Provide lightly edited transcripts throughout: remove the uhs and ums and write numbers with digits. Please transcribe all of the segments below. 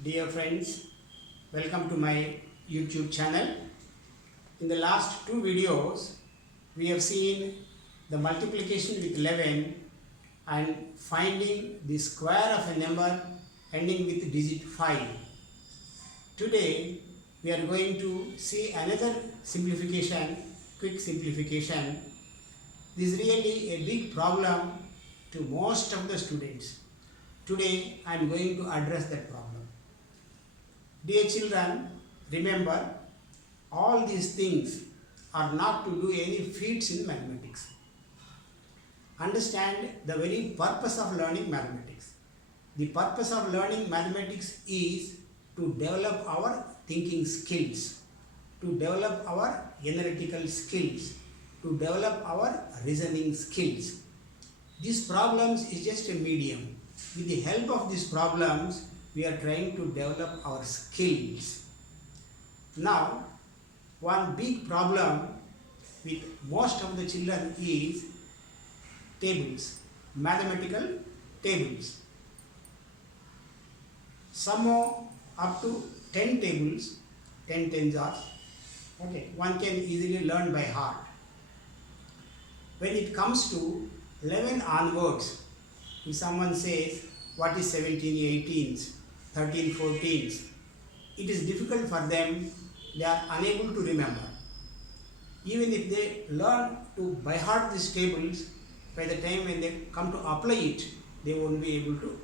Dear friends, welcome to my YouTube channel. In the last two videos, we have seen the multiplication with 11 and finding the square of a number ending with digit 5. Today, we are going to see another simplification, quick simplification. This is really a big problem to most of the students. Today, I am going to address that problem. Dear children, remember, all these things are not to do any feats in mathematics. Understand the very purpose of learning mathematics. The purpose of learning mathematics is to develop our thinking skills, to develop our analytical skills, to develop our reasoning skills. These problems is just a medium. With the help of these problems, we are trying to develop our skills. Now, one big problem with most of the children is tables, mathematical tables. Somehow up to 10 tables, 10 tens are, okay, one can easily learn by heart. When it comes to 11 onwards, if someone says, what is 17 18s, 13 14s, it is difficult for them, they are unable to remember. Even if they learn to by heart these tables, by the time when they come to apply it, they won't be able to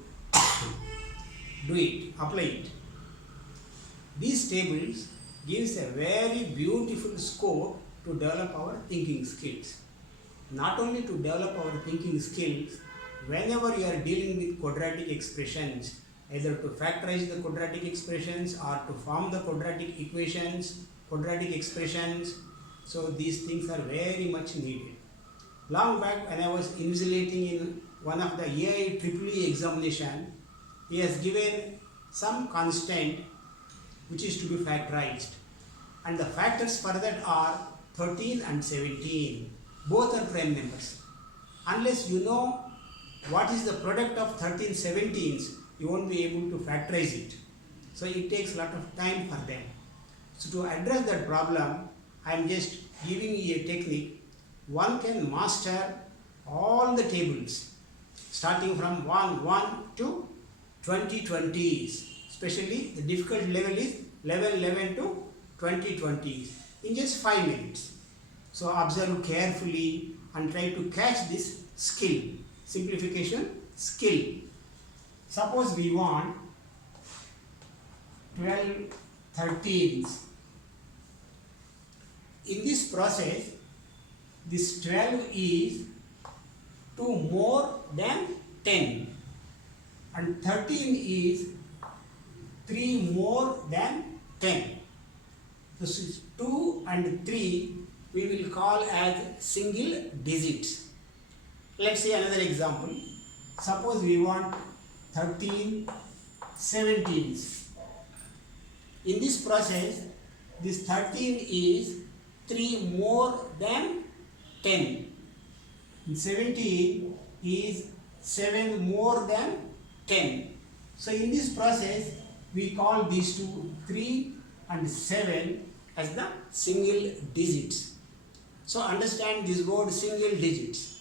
apply it. These tables gives a very beautiful scope to develop our thinking skills. Not only to develop our thinking skills, whenever you are dealing with quadratic expressions, either to factorize the quadratic expressions or to form the quadratic equations, quadratic expressions, so these things are very much needed. Long back when I was invigilating in one of the AIEEE examination, he has given some constant which is to be factorized, and the factors for that are 13 and 17. Both are prime numbers. Unless you know what is the product of 13 17s, you won't be able to factorize it. So it takes a lot of time for them. So to address that problem, I am just giving you a technique. One can master all the tables starting from 1 1 to 20 20s. Especially the difficult level is 11 11 to 20 20s in just 5 minutes. So observe carefully and try to catch this skill, simplification skill. Suppose we want 12 13s. In this process, this 12 is 2 more than 10 and 13 is 3 more than 10. This is 2 and 3 we will call as single digits. Let's see another example. Suppose we want 13 17s. In this process, this 13 is 3 more than 10. And 17 is 7 more than 10. So in this process, we call these two 3 and 7 as the single digits. So understand this word single digits.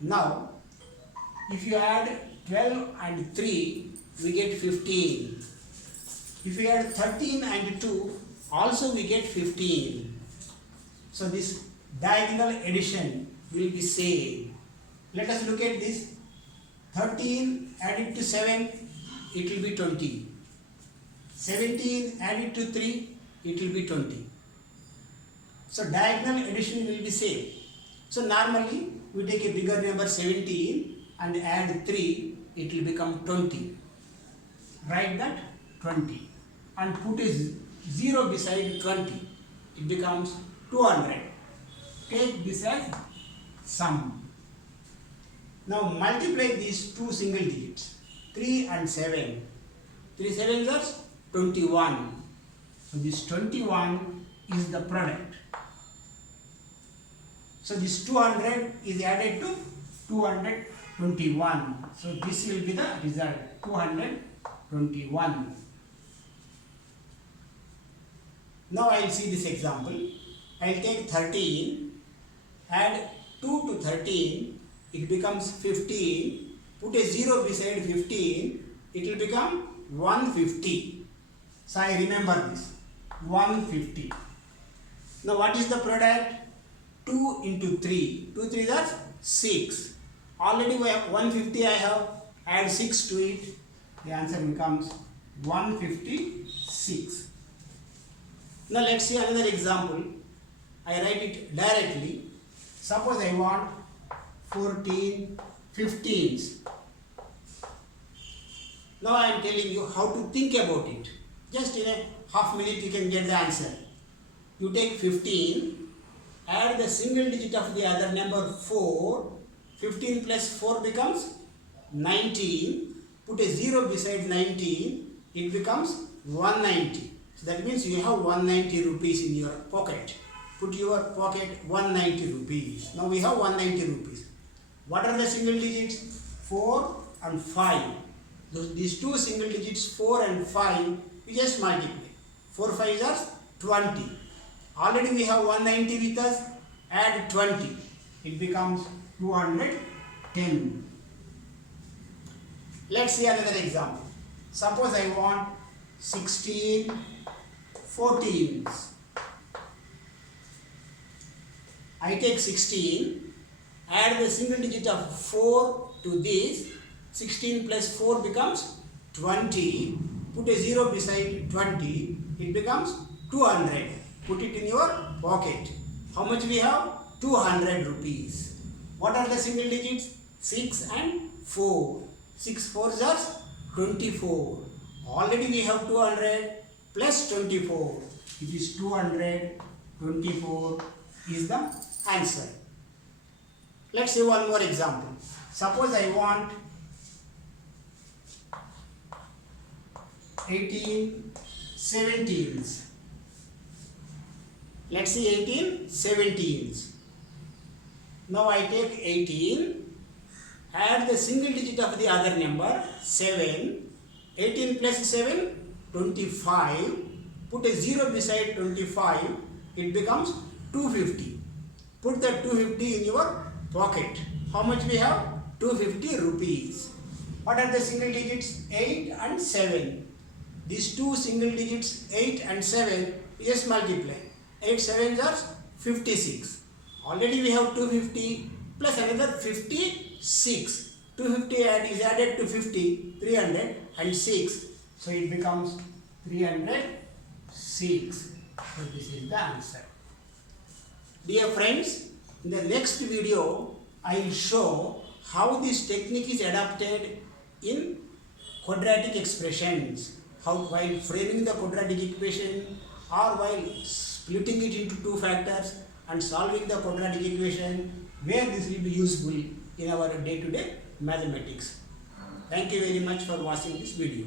Now, if you add 12 and 3, we get 15. If we add 13 and 2, also we get 15. So this diagonal addition will be same. Let us look at this. 13 added to 7, it will be 20. 17 added to 3, it will be 20. So diagonal addition will be same. So normally we take a bigger number 17 and add 3, it will become 20. Write that 20 and put a 0 beside 20. It becomes 200. Take this as sum. Now multiply these two single digits, 3 and 7. 3 7s are 21. So this 21 is the product. So this 200 is added to 221. So this will be the result, 221. Now I will see this example. I will take 13, add 2 to 13, it becomes 15. Put a 0 beside 15, it will become 150. So I remember this, 150. Now what is the product? 2 into 3. 2 3 is 6. Already we have 150 I have. Add 6 to it. The answer becomes 156. Now let's see another example. I write it directly. Suppose I want 14 15s. Now I am telling you how to think about it. Just in a half minute you can get the answer. You take 15, add the single digit of the other number 4. 15 plus 4 becomes 19. Put a 0 beside 19, it becomes 190. So that means you have 190 rupees in your pocket. Put your pocket 190 rupees. Now we have 190 rupees. What are the single digits? 4 and 5. These two single digits 4 and 5, we just multiply. 4 5s are 20. Already we have 190 with us. Add 20. It becomes 210. Let's see another example. Suppose I want 16 14s. I take 16, add the single digit of 4 to this. 16 plus 4 becomes 20. Put a 0 beside 20, it becomes 200. Put it in your pocket. How much we have? 200 rupees. What are the single digits? 6 and 4. 6 4s are 24. Already we have 200 plus 24. It is 224 is the answer. Let's see one more example. Suppose I want 18 17s. Let's see 18 17s. Now I take 18, add the single digit of the other number 7. 18 plus 7 25. Put a 0 beside 25, it becomes 250. Put that 250 in your pocket. How much we have? 250 rupees. What are the single digits? 8 and 7. These two single digits 8 and 7, we just multiply. 8 7s are 56. Already we have 250 plus another 56. 250 is added to 50, 306. So it becomes 306. So this is the answer. Dear friends, in the next video, I will show how this technique is adapted in quadratic expressions. How while framing the quadratic equation or while splitting it into two factors and solving the quadratic equation, where this will be useful in our day-to-day mathematics. Thank you very much for watching this video.